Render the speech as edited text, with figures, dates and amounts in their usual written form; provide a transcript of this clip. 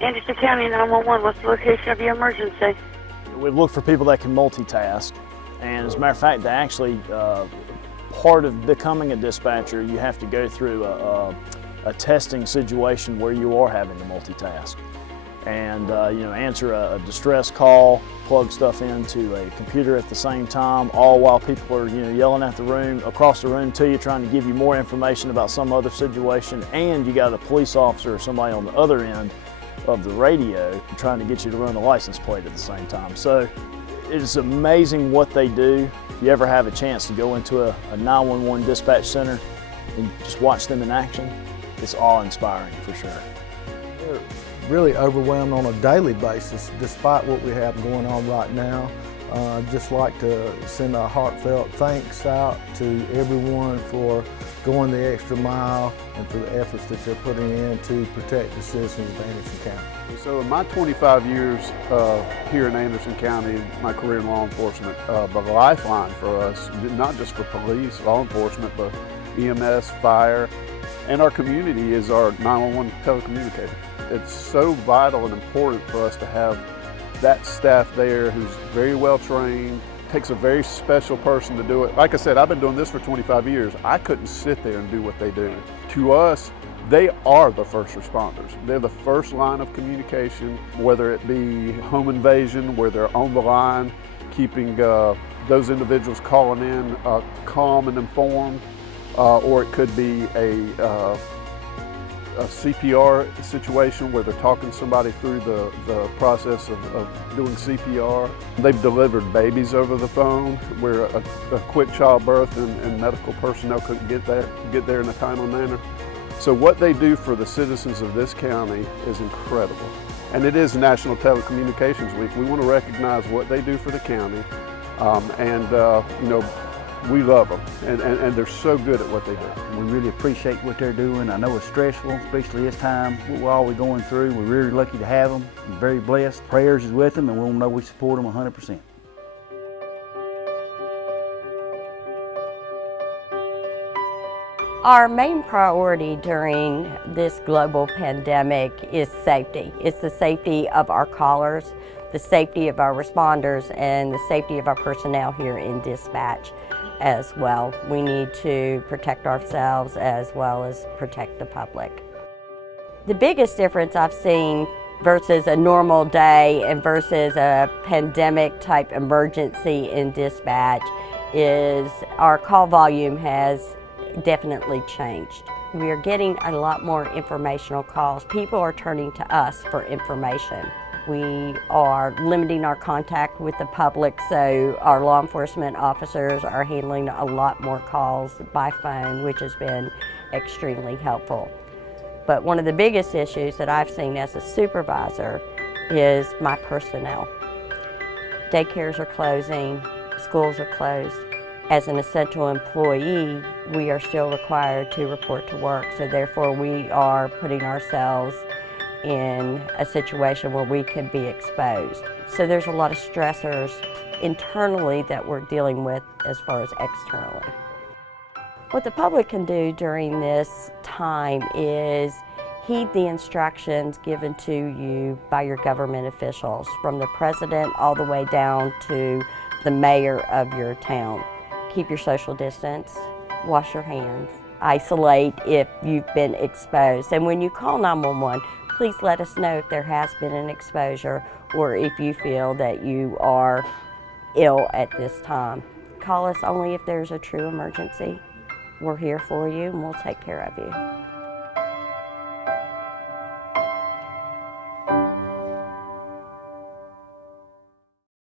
Anderson County 911, what's the location of your emergency? We look for people that can multitask, and as a matter of fact, part of becoming a dispatcher, you have to go through a testing situation where you are having to multitask. And answer a distress call, plug stuff into a computer at the same time, all while people are yelling at the room, across the room to you, trying to give you more information about some other situation, and you got a police officer or somebody on the other end of the radio trying to get you to run the license plate at the same time. So it's amazing what they do. If you ever have a chance to go into a 911 dispatch center and just watch them in action, it's awe-inspiring for sure. They're really overwhelmed on a daily basis despite what we have going on right now. I'd just like to send a heartfelt thanks out to everyone for going the extra mile and for the efforts that they're putting in to protect the citizens of Anderson County. So in my 25 years here in Anderson County, my career in law enforcement, the lifeline for us, not just for police, law enforcement, but EMS, fire, and our community is our 911 telecommunicator. It's so vital and important for us to have that staff there who's very well trained. It takes a very special person to do it. Like I said, I've been doing this for 25 years. I couldn't sit there and do what they do. To us, they are the first responders. They're the first line of communication, whether it be home invasion, where they're on the line, keeping those individuals calling in calm and informed, or it could be a CPR situation where they're talking somebody through the process of doing CPR. They've delivered babies over the phone where a quick childbirth and medical personnel couldn't get there in a timely manner. So what they do for the citizens of this county is incredible. And it is National Telecommunications Week. We want to recognize what they do for the county, we love them, and they're so good at what they do. We really appreciate what they're doing. I know it's stressful, especially this time, what we're all going through. We're really lucky to have them. We're very blessed. Prayers is with them, and we'll know we support them 100%. Our main priority during this global pandemic is safety. It's the safety of our callers, the safety of our responders, and the safety of our personnel here in dispatch as well. We need to protect ourselves as well as protect the public. The biggest difference I've seen versus a normal day and versus a pandemic type emergency in dispatch is our call volume has definitely changed. We are getting a lot more informational calls. People are turning to us for information. We are limiting our contact with the public, so our law enforcement officers are handling a lot more calls by phone, which has been extremely helpful. But one of the biggest issues that I've seen as a supervisor is my personnel. Daycares are closing, schools are closed. As an essential employee, we are still required to report to work, so therefore we are putting ourselves in a situation where we could be exposed. So there's a lot of stressors internally that we're dealing with as far as externally. What the public can do during this time is heed the instructions given to you by your government officials, from the president all the way down to the mayor of your town. Keep your social distance, wash your hands, isolate if you've been exposed. And when you call 911, please let us know if there has been an exposure or if you feel that you are ill at this time. Call us only if there's a true emergency. We're here for you and we'll take care of you.